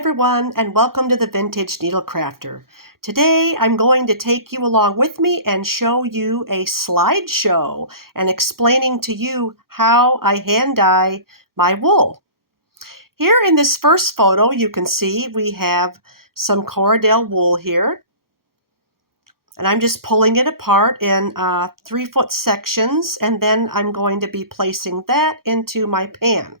everyone, and welcome to the Vintage Needle Crafter. Today I'm going to take you along with me and show you a slideshow and explaining to you how I hand dye my wool. Here in this first photo you can see we have some Corriedale wool here, and I'm just pulling it apart in 3-foot sections, and then I'm going to be placing that into my pan.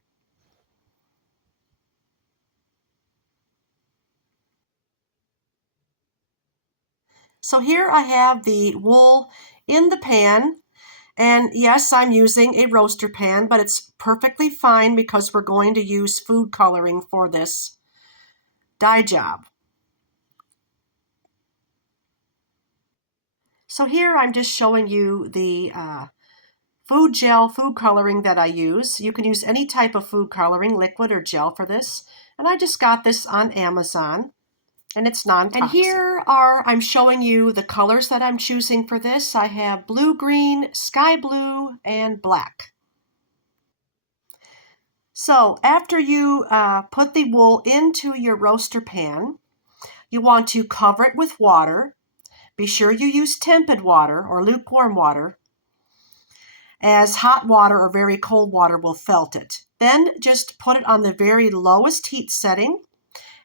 So here I have the wool in the pan, and yes, I'm using a roaster pan, but it's perfectly fine because we're going to use food coloring for this dye job. So here I'm just showing you the food gel food coloring that I use. You can use any type of food coloring, liquid or gel, for this, and I just got this on Amazon. And it's non-toxic. And here I'm showing you the colors that I'm choosing for this. I have blue, green, sky blue, and black. So after you put the wool into your roaster pan, you want to cover it with water. Be sure you use tepid water or lukewarm water, as hot water or very cold water will felt it. Then just put it on the very lowest heat setting.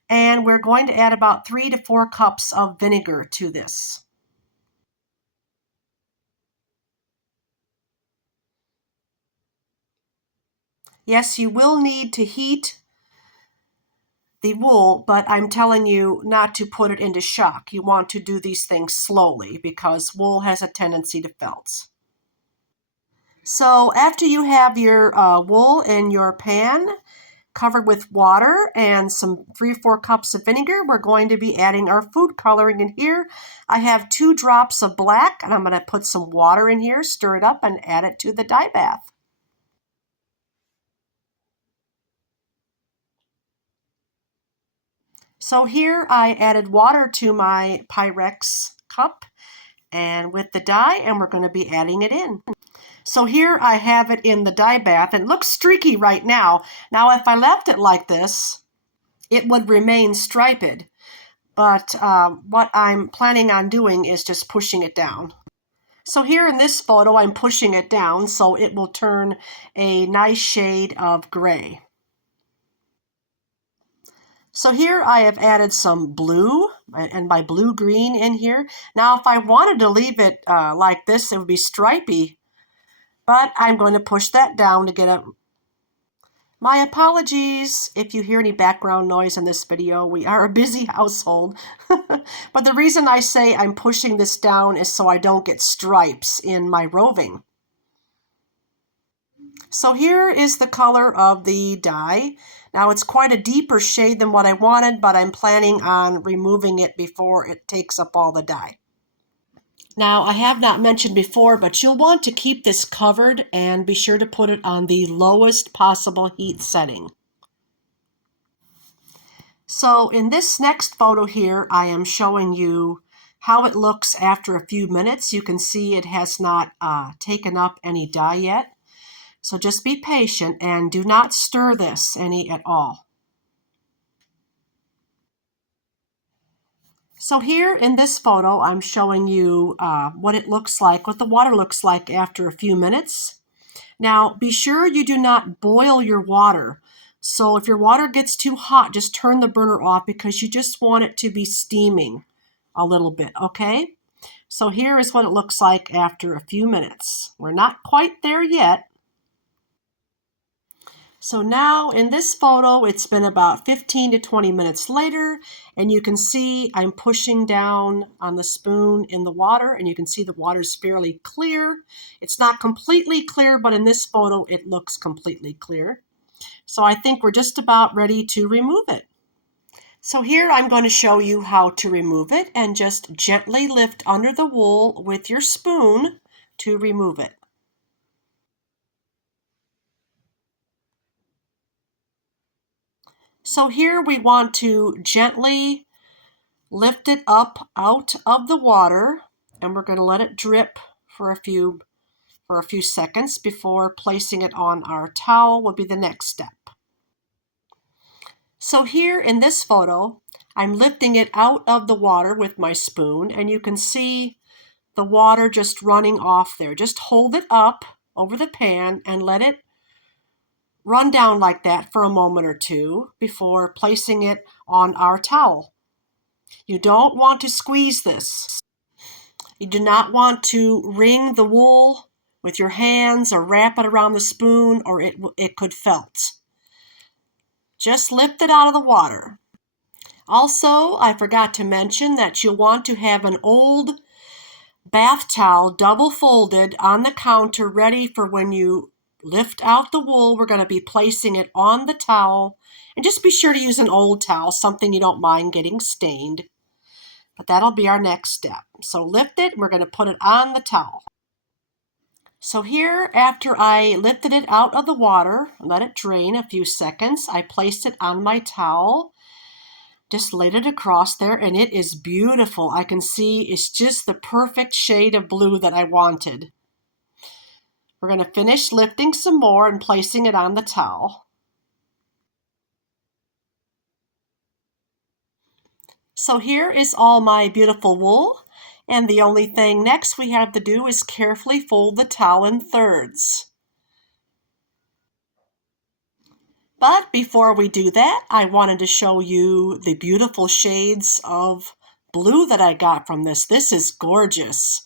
And we're going to add about 3 to 4 cups of vinegar to this. Yes, you will need to heat the wool, but I'm telling you not to put it into shock. You want to do these things slowly because wool has a tendency to felt. So after you have your wool in your pan, covered with water and some 3 or 4 cups of vinegar, we're going to be adding our food coloring in here. I have 2 drops of black, and I'm going to put some water in here, stir it up, and add it to the dye bath. So here I added water to my Pyrex cup and with the dye, and we're going to be adding it in. So here I have it in the dye bath. It looks streaky right now. Now if I left it like this, it would remain striped, but what I'm planning on doing is just pushing it down. So here in this photo I'm pushing it down so it will turn a nice shade of gray. So here I have added some blue, and by blue-green in here. Now if I wanted to leave it like this, it would be stripy, but I'm going to push that down to get it. My apologies if you hear any background noise in this video. We are a busy household. But the reason I say I'm pushing this down is so I don't get stripes in my roving. So here is the color of the dye. Now it's quite a deeper shade than what I wanted, but I'm planning on removing it before it takes up all the dye. Now I have not mentioned before, but you'll want to keep this covered and be sure to put it on the lowest possible heat setting. So in this next photo here, I am showing you how it looks after a few minutes. You can see it has not taken up any dye yet. So just be patient and do not stir this any at all. So here in this photo, I'm showing you what it looks like, what the water looks like after a few minutes. Now, be sure you do not boil your water. So if your water gets too hot, just turn the burner off because you just want it to be steaming a little bit, okay? So here is what it looks like after a few minutes. We're not quite there yet. So now in this photo, it's been about 15 to 20 minutes later, and you can see I'm pushing down on the spoon in the water, and you can see the water's fairly clear. It's not completely clear, but in this photo, it looks completely clear. So I think we're just about ready to remove it. So here I'm going to show you how to remove it, and just gently lift under the wool with your spoon to remove it. So here we want to gently lift it up out of the water, and we're going to let it drip for a few seconds before placing it on our towel will be the next step. So here in this photo, I'm lifting it out of the water with my spoon, and you can see the water just running off there. Just hold it up over the pan and let it run down like that for a moment or two before placing it on our towel. You don't want to squeeze this. You do not want to wring the wool with your hands or wrap it around the spoon, or it could felt. Just lift it out of the water. Also, I forgot to mention that you'll want to have an old bath towel double folded on the counter ready for when you lift out the wool. We're going to be placing it on the towel. And just be sure to use an old towel, something you don't mind getting stained. But that'll be our next step. So lift it, and we're going to put it on the towel. So here, after I lifted it out of the water, let it drain a few seconds, I placed it on my towel. Just laid it across there, and it is beautiful. I can see it's just the perfect shade of blue that I wanted. We're going to finish lifting some more and placing it on the towel. So here is all my beautiful wool, and the only thing next we have to do is carefully fold the towel in thirds. But before we do that, I wanted to show you the beautiful shades of blue that I got from this. This is gorgeous.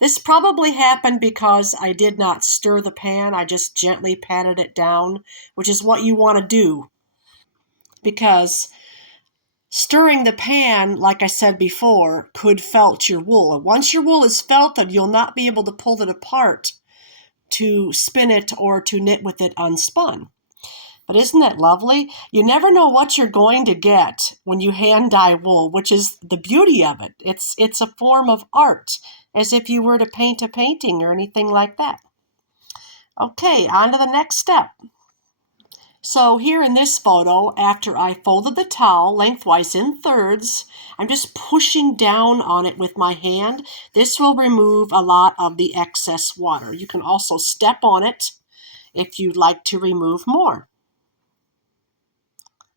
This probably happened because I did not stir the pan. I just gently patted it down, which is what you want to do. Because stirring the pan, like I said before, could felt your wool. Once your wool is felted, you'll not be able to pull it apart to spin it or to knit with it unspun. But isn't that lovely? You never know what you're going to get when you hand dye wool, which is the beauty of it. It's a form of art, as if you were to paint a painting or anything like that. Okay, on to the next step. So here in this photo, after I folded the towel lengthwise in thirds, I'm just pushing down on it with my hand. This will remove a lot of the excess water. You can also step on it if you'd like to remove more.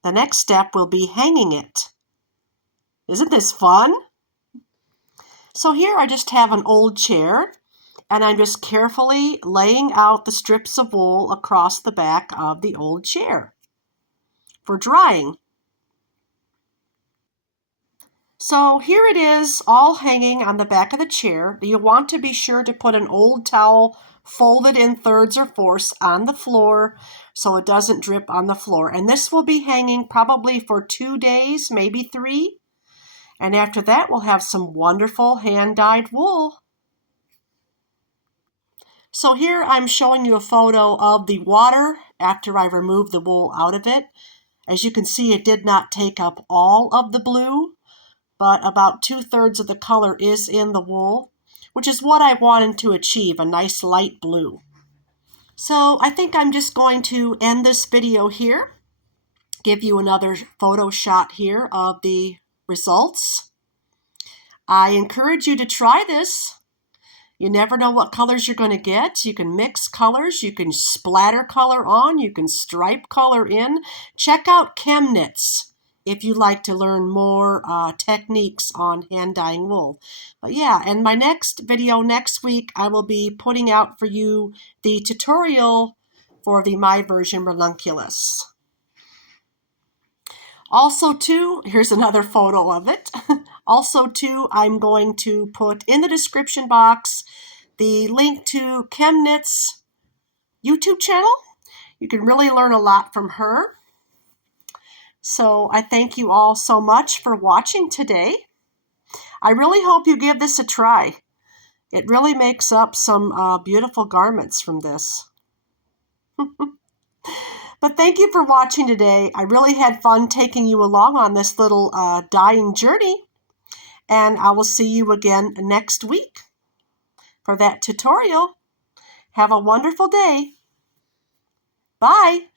The next step will be hanging it. Isn't this fun? So here I just have an old chair, and I'm just carefully laying out the strips of wool across the back of the old chair for drying. So here it is, all hanging on the back of the chair. You want to be sure to put an old towel folded in thirds or fourths on the floor so it doesn't drip on the floor. And this will be hanging probably for 2 days, maybe 3. And after that, we'll have some wonderful hand-dyed wool. So here I'm showing you a photo of the water after I removed the wool out of it. As you can see, it did not take up all of the blue, but about 2/3 of the color is in the wool, which is what I wanted to achieve, a nice light blue. So I think I'm just going to end this video here, give you another photo shot here of the results. I encourage you to try this. You never know what colors you're going to get. You can mix colors, you can splatter color on, you can stripe color in. Check out ChemKnits if you'd like to learn more techniques on hand dyeing wool. But yeah, in my next video next week, I will be putting out for you the tutorial for the My Version Ranunculus. Also too, here's another photo of it. Also too, I'm going to put in the description box the link to ChemKnits YouTube channel. You can really learn a lot from her. So I thank you all so much for watching today. I really hope you give this a try. It really makes up some beautiful garments from this. But thank you for watching today. I really had fun taking you along on this little dyeing journey. And I will see you again next week for that tutorial. Have a wonderful day. Bye.